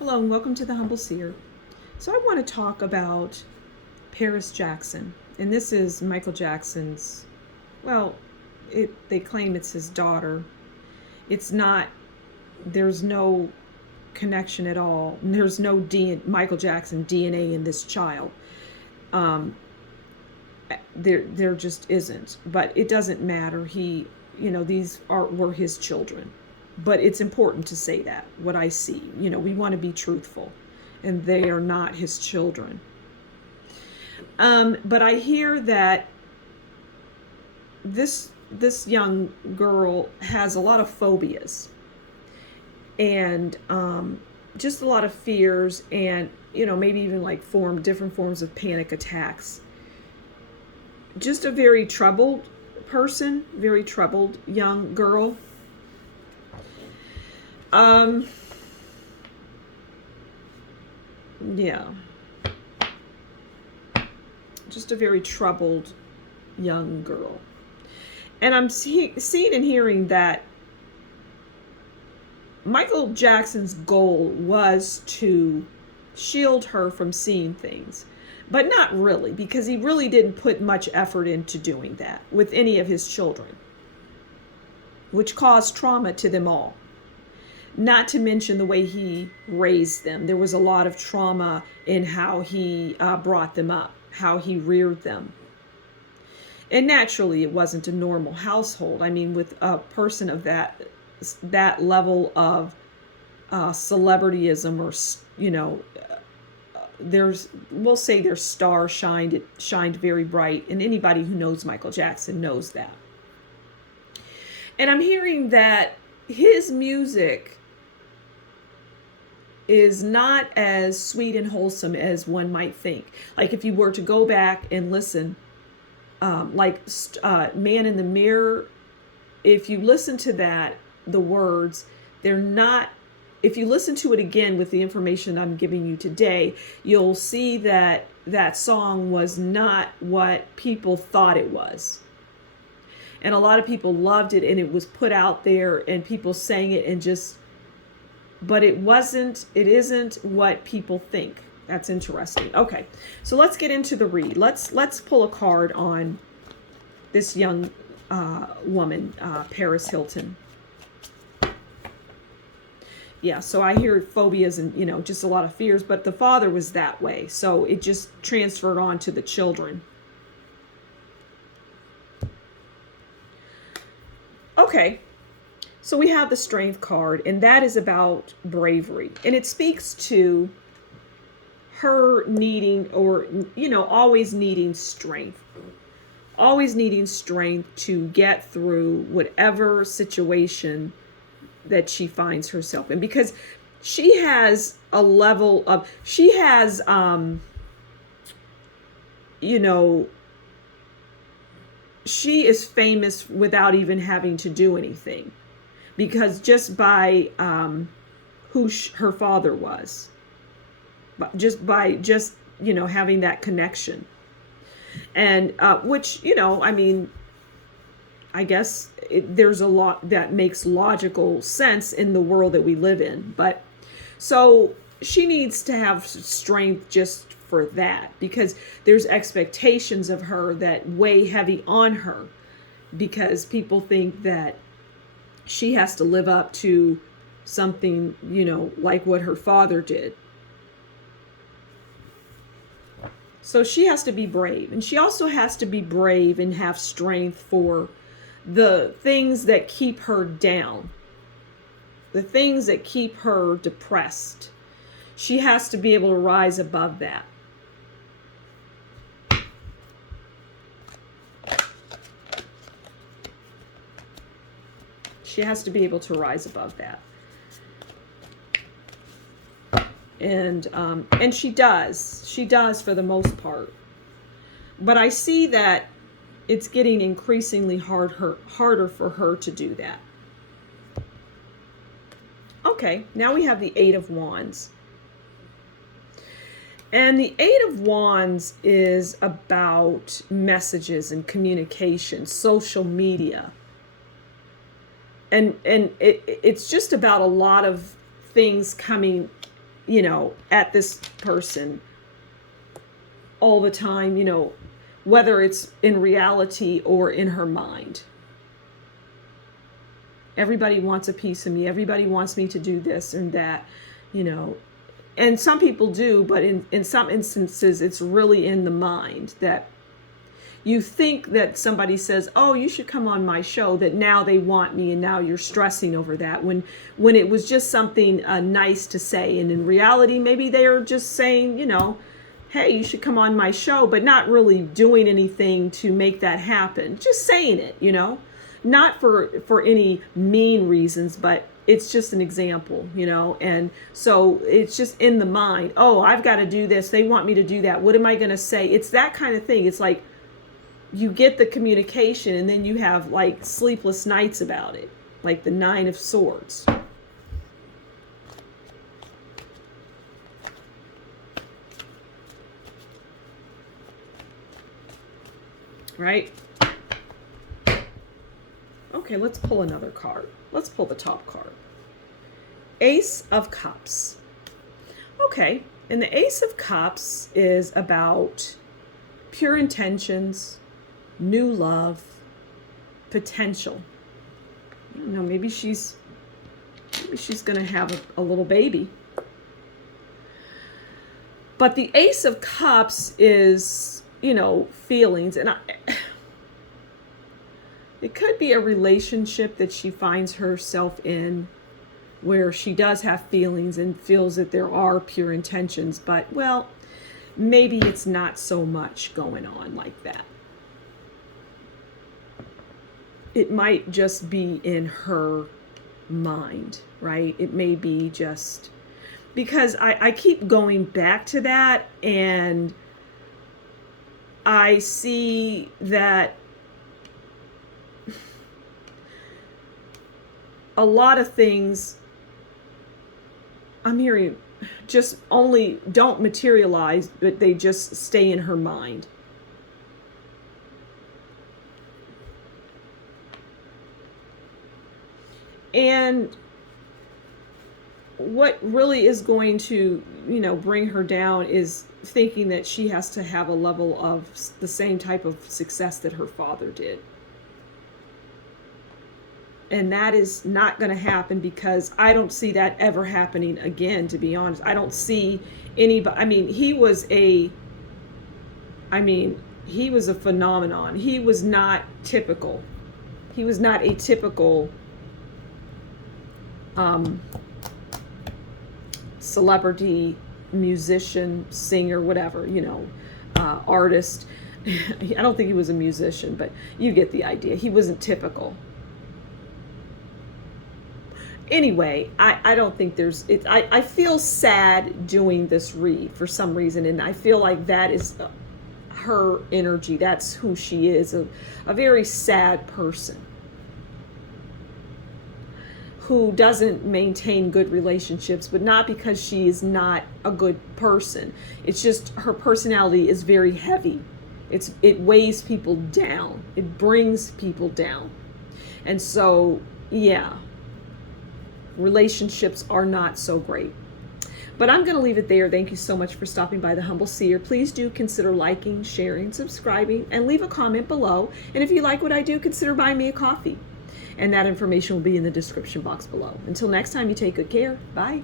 Hello and welcome to the Humble Seer. So I want to talk about Paris Jackson. And this is Michael Jackson's, well, they claim it's his daughter. It's not, there's no connection at all. There's no Michael Jackson DNA in this child. Um, there just isn't. But it doesn't matter. These were his children. But it's important to say that, what I see. We want to be truthful. And they are not his children. But I hear that this young girl has a lot of phobias and just a lot of fears, and maybe even like different forms of panic attacks. Just a very troubled person, very troubled young girl. Yeah. Just a very troubled young girl. And I'm seeing and hearing that Michael Jackson's goal was to shield her from seeing things. But not really, because he really didn't put much effort into doing that with any of his children, which caused trauma to them all. Not to mention the way he raised them. There was a lot of trauma in how he brought them up, how he reared them. And naturally, it wasn't a normal household. I mean, with a person of that level of celebrityism, or we'll say their star shined very bright, and anybody who knows Michael Jackson knows that. And I'm hearing that his music is not as sweet and wholesome as one might think. Like if you were to go back and listen, Man in the Mirror, if you listen to that, the words, they're not, if you listen to it again with the information I'm giving you today, you'll see that that song was not what people thought it was. And a lot of people loved it, and it was put out there, and people sang it, and but it isn't what people think. That's interesting. Okay, so let's get into the read. Let's pull a card on this young woman, Paris Hilton. Yeah, so I hear phobias and, just a lot of fears, but the father was that way. So it just transferred on to the children. Okay, so we have the Strength card, and that is about bravery. And it speaks to her needing, or, always needing strength. Always needing strength to get through whatever situation that she finds herself in. Because she has a level of, she is famous without even having to do anything, because just by who her father was, but just by having that connection, and which I mean, I guess there's a lot that makes logical sense in the world that we live in. But so she needs to have strength just for that, because there's expectations of her that weigh heavy on her, because people think that she has to live up to something, like what her father did. So she has to be brave, and she also has to be brave and have strength for the things that keep her down, the things that keep her depressed. She has to be able to rise above that. She has to be able to rise above that. And she does. She does for the most part. But I see that it's getting increasingly harder for her to do that. Okay, now we have the Eight of Wands. And the Eight of Wands is about messages and communication, social media. And it's just about a lot of things coming at this person all the time, whether it's in reality or in her mind. Everybody wants a piece of me. Everybody wants me to do this and that, And some people do, but in some instances, it's really in the mind that you think that somebody says, oh, you should come on my show, that now they want me, and now you're stressing over that when it was just something nice to say. And in reality, maybe they are just saying, hey, you should come on my show, but not really doing anything to make that happen. Just saying it, not for any mean reasons, but it's just an example, and so it's just in the mind. Oh, I've got to do this. They want me to do that. What am I going to say? It's that kind of thing. It's like you get the communication and then you have like sleepless nights about it, like the Nine of Swords. Right? Okay, let's pull another card. Let's pull the top card. Ace of Cups. Okay, and the Ace of Cups is about pure intentions, new love, potential. I don't know, maybe she's going to have a little baby. But the Ace of Cups is, feelings, and it could be a relationship that she finds herself in where she does have feelings and feels that there are pure intentions, but, well, maybe it's not so much going on like that. It might just be in her mind, right? It may be just because I keep going back to that, and I see that a lot of things I'm hearing just only don't materialize, but they just stay in her mind. And what really is going to, bring her down is thinking that she has to have a level of the same type of success that her father did. And that is not going to happen, because I don't see that ever happening again, to be honest. I don't see anybody. He was a phenomenon. He was not typical. He was not a typical celebrity, musician, singer, whatever, artist. I don't think he was a musician, but you get the idea. He wasn't typical. Anyway, I don't think there's it. I feel sad doing this read for some reason, and I feel like that is her energy. That's who she is, a very sad person who doesn't maintain good relationships, but not because she is not a good person. It's just her personality is very heavy. It weighs people down. It brings people down. And so, yeah, relationships are not so great. But I'm going to leave it there. Thank you so much for stopping by the Humble Seer. Please do consider liking, sharing, subscribing, and leave a comment below. And if you like what I do, consider buying me a coffee. And that information will be in the description box below. Until next time, you take good care. Bye.